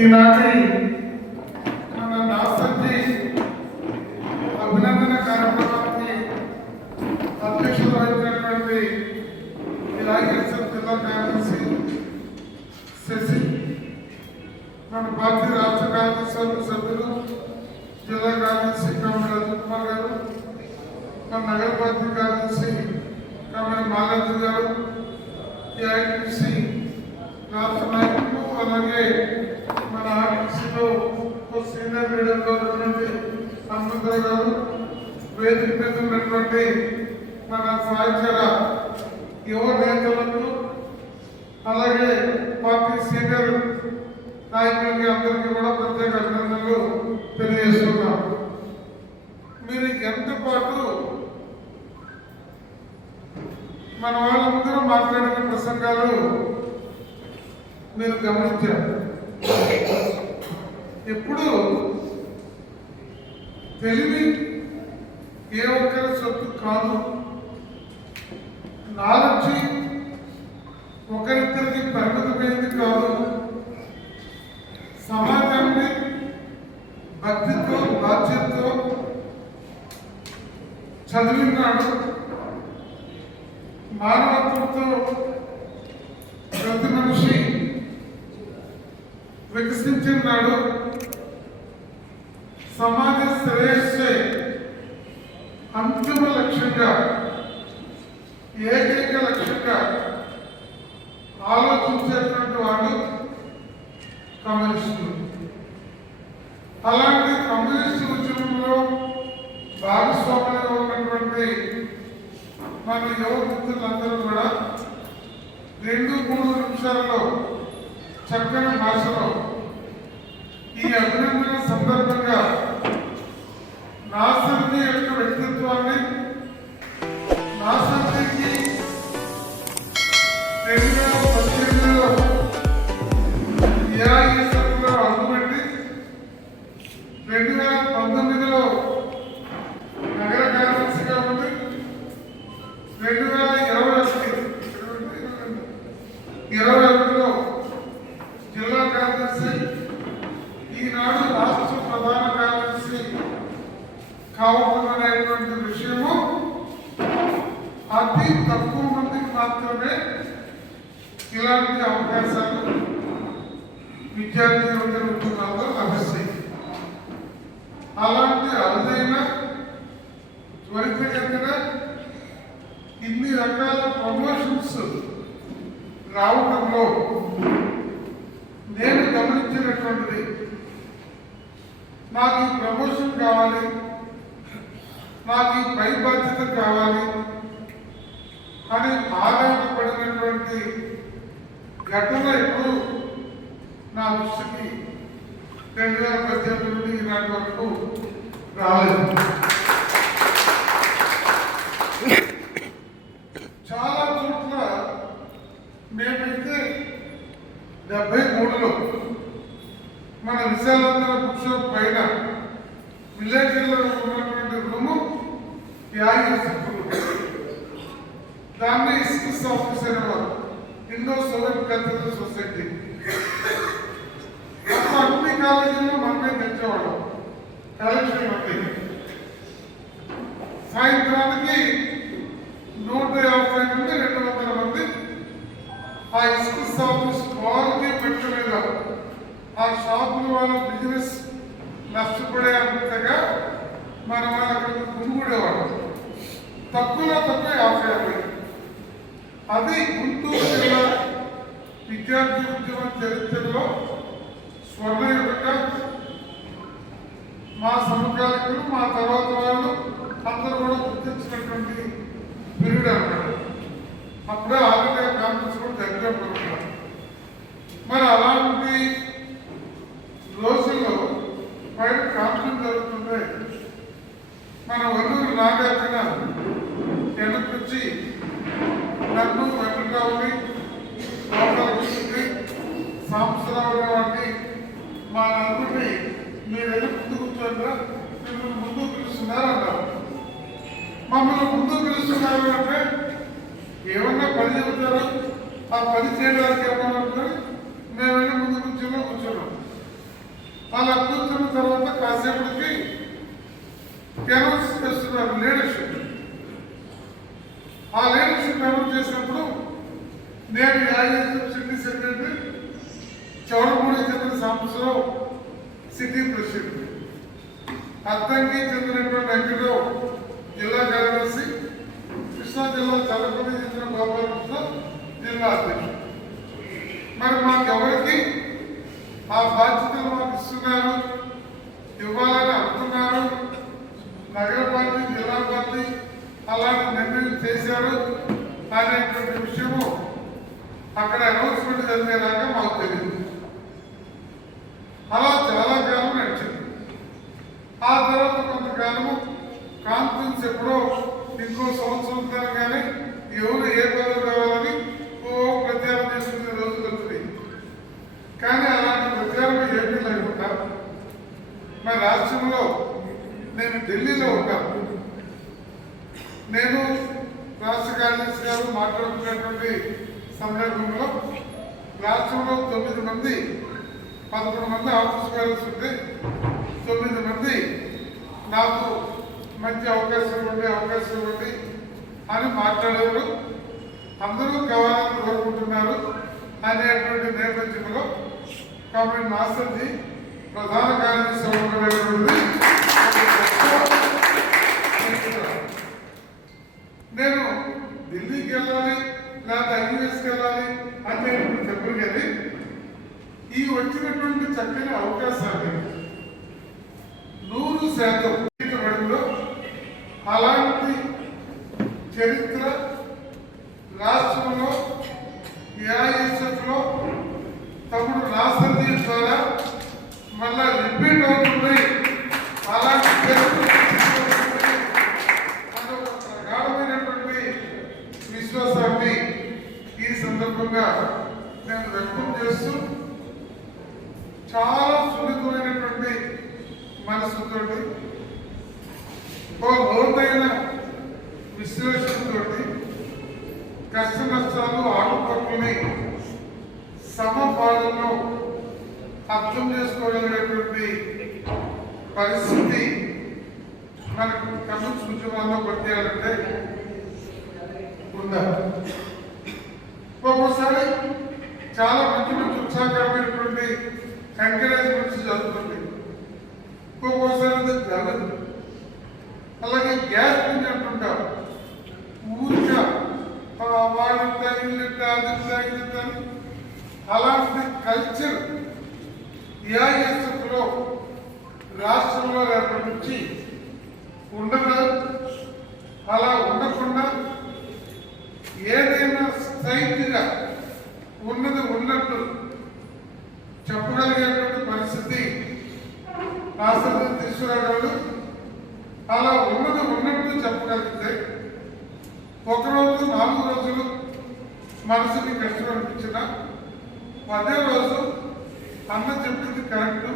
ఈనాటి మన నాసంజి అభినందన కార్యక్రమానికి అధ్యక్షులు వహించినటువంటి ఈ రాయలసీమ జిల్లా కార్యదర్శి శశి మన పార్టీ రాష్ట్ర కార్యదర్శి సభ్యులు జిల్లా కార్యదర్శి కమిటీ అజిత్ కుమార్ గారు మన నగర పార్టీ కార్యదర్శి కమిటీ మాలాజీ గారు ఏఐటీసీ రాష్ట్ర నాయకులు అలాగే మన ఆర్టీసీలో ఒక సీనియర్ లీడర్గా ఉన్నటువంటి హనుమంతరావు గారు వేదిక మీద ఉన్నటువంటి మన సహచర యువ నేతలకు అలాగే పార్టీ సీనియర్ నాయకులకి అందరికీ కూడా ప్రత్యేక అభినందనలు తెలియజేస్తున్నాం. మీరు ఎంత పాటు మన వాళ్ళందరూ మాట్లాడిన ప్రసంగాలు మీరు గమనించారు. ఎప్పుడు తెలివి ఏ ఒక్కరి సొత్తు కాదు. నాలెడ్జి ఒకరిద్దరికి పరిమితమైంది కాదు. సమాజాన్ని భక్తితో బాధ్యతతో చదివినాడు. మానవత్వంతో ప్రతి మనిషి వికసించినాడు. సమాజ శ్రేయ అంతిమ లక్ష్యంగా ఏకైక లక్ష్యంగా ఆలోచించేటువంటి వాడు కమ్యూనిస్టులు. అలాంటి కమ్యూనిస్టు ఉద్యమంలో భాగస్వాములుగా ఉన్నటువంటి మన యువ మిత్రులందరూ కూడా రెండు మూడు నిమిషాల్లో చక్కని భాషలో ఈ అభినందన సందర్భంగా నాసర్జీ యొక్క వ్యక్తిత్వాన్ని ఈనాడు రాష్ట్ర ప్రధాన కార్యదర్శి కావడం విషయము అతి తక్కువ మందికి మాత్రమే ఇలాంటి అవకాశాలు విద్యార్థి యువత లభిస్తాయి. అలాంటి అరుదైన త్వరితగతిన ఇన్ని రకాల ప్రమోషన్స్ రావడంలో నేను గమనించినటువంటిది నాకు ఈ ప్రమోషన్ కావాలి. నాకు ఈ పై బాధ్యత కావాలి. అని ఆరాటపడినటువంటి ఘటన ఎప్పుడు నా దృష్టికి రెండు వేల పద్దెనిమిది నుండి ఈనాటి వరకు రాలేదు. చాలా చోట్ల మేమైతే డెబ్బై మూడులో మన విశాలంతర బుక్ షాప్ పైన విలేజ్లో ఉన్నటువంటి రూము యాభై దాన్ని ఇస్కిస్ ఆఫీస్ అనేవారు. Indo Soviet cultural society. అప్పుడు అన్ని కాలేజీల్లో మనమే తెచ్చేవాళ్ళం. కలెక్షన్ అంటే. సాయంత్రానికి నూట యాభై నుండి రెండు వందల మంది ఆ ఇస్కిస్ ఆఫీస్ ఆ షాపులు వాళ్ళ బిజినెస్ నష్టపడే అంతగా మన వాళ్ళు అక్కడ గుమిగూడేవాళ్ళం తక్కువలో తక్కువ యాభై యాభై. అది గుంటూరు జిల్లా విద్యార్థి ఉద్యమ చరిత్రలో స్వర్ణయుగంగా మా సమకాలికులు మా తర్వాత వాళ్ళు అందరూ కూడా గుర్తించినటువంటి పీరియడ్ అన్నమాట. అప్పుడే ఆరోగ్య కాన్ఫరెన్స్ కూడా దగ్గర మరి అలాంటి రోజుల్లో పైన కాన్ఫరెన్స్ జరుగుతుంటే మన వల్లూరు నాగార్జున వెనకొచ్చి నన్ను వెంకటరావుని లోపలికి సాంబశివరావు వారిని మా నలుగురిని మీరు వెళ్ళి ముందు కూర్చోండి మిమ్మల్ని ముందు పిలుస్తున్నారు అన్నారు మమ్మల్ని ముందు పిలుస్తున్నారు అంటే ఏమన్నా పని చెబుతారు? ఆ పని చేయడానికి ఏమన్నా అనుకుని మేము వెళ్ళి ముందు కూర్చొని కూర్చున్నాం. అలా కూర్చున్న తర్వాత కాసేపటికి అనౌన్స్ చేస్తున్నారు లీడర్షిప్ ఆ లీడర్షిప్ అనౌన్స్ చేసినప్పుడు నేను ఐఎస్ఎఫ్ సిటీ సెక్రటరీ చౌడమూడి చెందిన సంవత్సరం సిటీ ప్రెసిడెంట్ అద్దంకి చెందినటువంటి వెంకటరావు జిల్లా కార్యదర్శి కృష్ణా జిల్లా చల్లపల్లి చెందిన గోపాలకృష్ణ జిల్లా అధ్యక్షుడు. మరి మాకెవరికి ఆ బాధ్యతలు మాకు ఇస్తున్నారు? ఇవ్వాలని అంటున్నారు నగర పార్టీ జిల్లా పార్టీ అలాంటి నిర్ణయం చేశారు అనేటువంటి విషయము అక్కడ అనౌన్స్మెంట్ జరిగేదాకా మాకు తెలియదు. అలా చాలా కాలం నడిచింది. ఆ తర్వాత కొంతకాలము కాన్ఫరెన్స్ ఎప్పుడో ఇంకో సంవత్సరం కానీ ఎవరు ఏ పదవి కావాలని ఓ ప్రచారం చేసుకునే రోజులు వచ్చింది. కానీ అలాంటి ప్రచారం ఏమీ లేకుండా మా రాష్ట్రంలో నేను ఢిల్లీలో ఉంటాను. నేను రాష్ట్ర కార్యదర్శి గారు మాట్లాడుతున్నటువంటి సందర్భంలో రాష్ట్రంలో తొమ్మిది మంది పదకొండు మంది ఆఫీస్ కార్యదర్శి ఉంటే తొమ్మిది మంది నాకు మంచి అవకాశం ఇవ్వండి అవకాశం ఇవ్వండి అని మాట్లాడేవారు. అందరూ కావాలని కోరుకుంటున్నారు అనేటువంటి నేపథ్యంలో కాబట్టి మాస్టర్జీ ప్రధాన కార్యదర్శి అవ్వగలిగినటువంటి నేను ఢిల్లీకి వెళ్ళాలి లేదా యూఎస్కి వెళ్ళాలి అని నేను చెప్పను కానీ ఈ వచ్చినటువంటి చక్కని అవకాశాన్ని నూరు శాతం జీవితపడంలో అలాంటి చరిత్ర రాష్ట్రంలో ఏఐఎస్ఎఫ్లో తమ్ముడు నాసర్జీ మళ్ళా రిపీట్ అవుతుంది. అలాంటి అదొక ప్రగాఢమైనటువంటి విశ్వాసాన్ని ఈ సందర్భంగా నేను వ్యక్తం చేస్తూ చాలా సున్నితమైనటువంటి మనసుతోటి ఓ లోతైన విశ్లేషణతోటి కష్ట నష్టాలు ఆటుపట్టుని సమపాలనలో అర్థం చేసుకోగలిగేటువంటి పరిస్థితి మనకు కన్ను సూచనలో పట్టేయాలంటే ఉందా? ఒక్కోసారి చాలా మంచి మంచి ఉత్సాహకరమైనటువంటి ఎంకరేజ్మెంట్స్ జరుగుతుంది ఒక్కోసారి అది జరగదు. అలాగే గ్యాస్ గురించి అంటుంటాం. ఊరిగా వాడి తగిలిట అది తగిలిట అలాంటి కల్చర్ ఏఐఎస్ఎఫ్లో రాష్ట్రంలో రేపటి నుంచి ఉండదు అలా ఉండకుండా ఏదైనా స్ట్రైట్గా ఉన్నది ఉన్నట్టు చెప్పగలిగేటువంటి పరిస్థితి ఆసక్తి తీసుకురాగలడు అలా ఉన్నది ఉన్నట్టు చెప్పగలిగితే ఒకరోజు నాలుగు రోజులు మనసుకి కష్టం అనిపించిన అదే రోజు అన్న చెప్పింది కరెక్ట్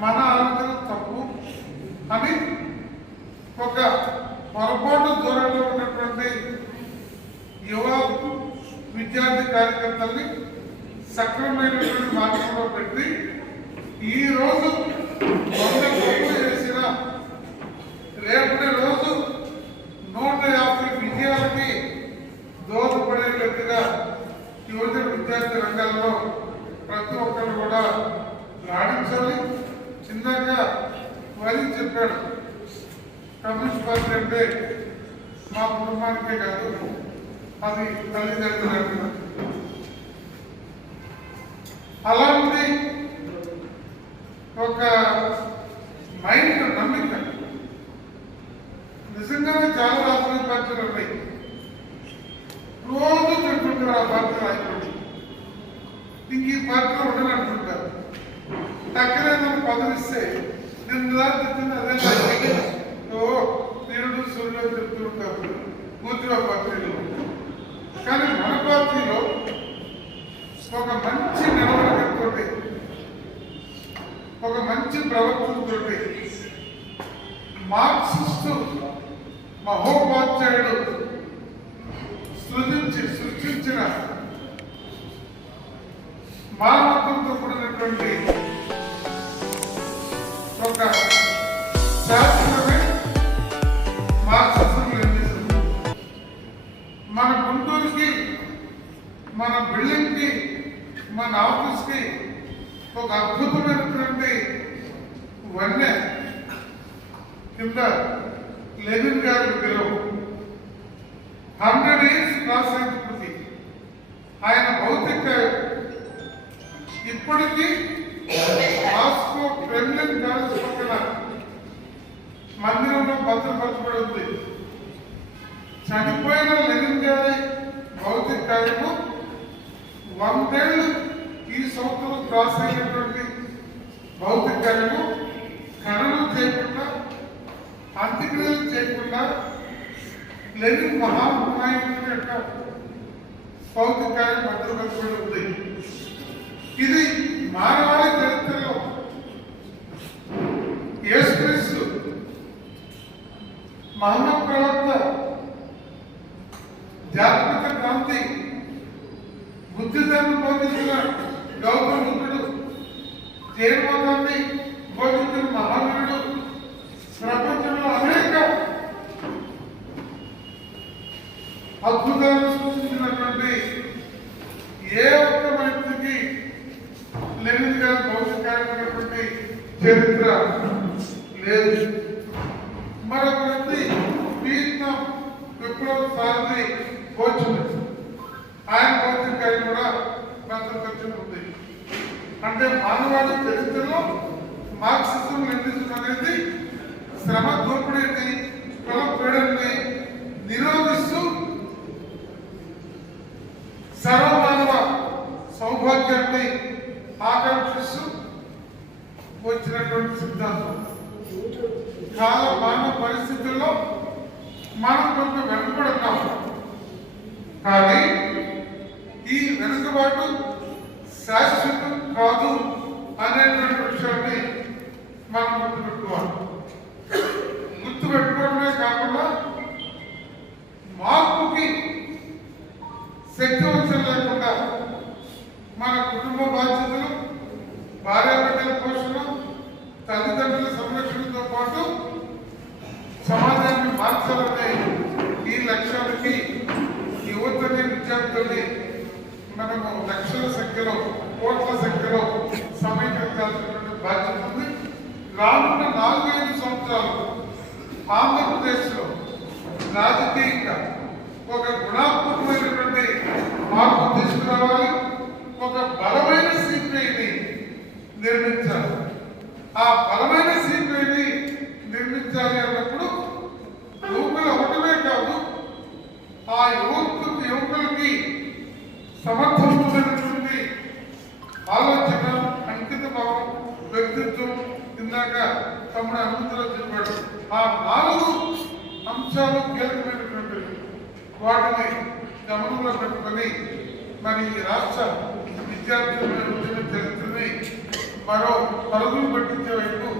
మన ఆలోచన తప్పు అని ఒక పొరపాటు దూరంలో ఉన్నటువంటి యువ విద్యార్థి కార్యకర్తల్ని సక్రమైనటువంటి మార్గంలో పెట్టి ఈ రోజు వంద కోట్లు చేసిన రేపటి రోజు నూట యాభై విజయాలకి దోహదపడేటట్టుగా యువజన విద్యార్థి రంగాల్లో ప్రతి ఒక్కరు కూడా రాణించాలి చిన్నగా వరి చెప్పాడు కమ్యూనిస్ట్ పార్టీ అంటే మా కుటుంబానికే కాదు అది అలాంటి ఒక మైండ్ నమ్మిక. నిజంగానే చాలా రాజకీయ పార్టీలు ఉన్నాయి రోజు తింటుంటారు ఆ పార్టీ నాయకుడు ఇంక ఈ పార్టీలో ఉండనంటుంటారు టక్కనే నన్ను పదవిస్తే నేను దారి అదే ఓ సూర్యుడు చెప్తూ ఉంటారు పూర్తిగా కానీ మన పార్టీలో ఒక మంచి నిలవడంతో ఒక మంచి ప్రవర్తనతో మార్క్సిస్టు మహోపాధ్యాయుడు సృజించి సృష్టించిన మానవత్వంతో కూడినటువంటి మన ఆఫీస్కి ఒక అద్భుతమైనటువంటి వన్నె కింద లెనిన్ గారి విగ్రహం హండ్రెడ్ ఇయర్స్ క్రాస్ అయినప్పటికీ ఆయన భౌతిక ఇప్పటికీ మాస్కో క్రెమ్లిన్ ప్యాలెస్ పక్కన మందిరంలో భద్రపరచబడి ఉంది. చనిపోయిన లెనిన్ గారి భౌతిక కార్యము వందేళ్ళు ఈ సంవత్సరం క్రాస్ అయినటువంటి భౌతికలను ఖననం చేయకుండా అంత్యక్రియలు చేయకుండా లెనిన్ మహానాయకుని యొక్క భౌతికాన్ని భద్రపరచబడి ఉంది ఇది మానవాళి చరిత్రలో యేసుక్రీస్తు మహమ్మ చరిత్ర లేదు. మరొకటి వ్యక్తి విప్లవ సారథి కోచుమెన్ ఆయన భౌతిక కూడా భద్రపరిచి ఉంది. అంటే మానవాళి చరిత్రలో అనేటువంటి సిద్ధాంతం. చాలా మానవ పరిస్థితుల్లో మనం కొంత వెనుకబడున్నాం కానీ ఈ వెనుకబాటు శాశ్వతం కాదు అనేటువంటి విషయాన్ని మనం గుర్తుపెట్టుకోవాలి. గుర్తుపెట్టుకోవడమే కాకుండా మార్పుకి శక్తివంచన లేకుండా మన కుటుంబ బాధ్యత రానున్న నాలుగైదు సంవత్సరాలు ఆంధ్రప్రదేశ్లో రాజకీయంగా ఒక గుణాత్మకమైనటువంటి మార్పు తీసుకురావాలి ఒక బలమైన సిపిఐని నిర్మించాలి. ఆ బలమైన సిపిఐని నిర్మించాలి అన్నప్పుడు యువకులు ఒకటమే కాదు ఆ యువకు యువకులకి సమర్థం ఇందాక తమ్ముడు అనంతరం చెప్పాడు ఆ నాలుగు అంశాలు కీలకమైనటువంటివి వాటిని గమనంలో పెట్టుకొని మరి ఈ రాష్ట్ర విద్యార్థుల చరిత్రని మరో పరుగులు పట్టించే వైపు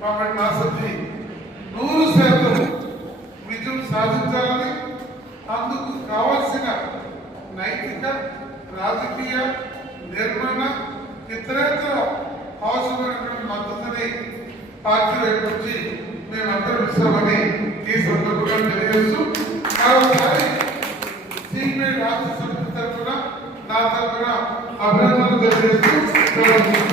కాబట్టి ఆసక్తి నూరు శాతం విజయం సాధించాలని అందుకు కావలసిన నైతిక రాజకీయ నిర్మాణ ఇతరేతర అవసరమైనటువంటి మద్దతుని పార్టీ వైపు నుంచి మేమందరం ఇస్తామని ఈ సందర్భంగా తెలియజేస్తూ మరోసారి సిపిఐ రాష్ట్ర సమితి తరఫున నా తరఫున అభినందనలు తెలియజేస్తూ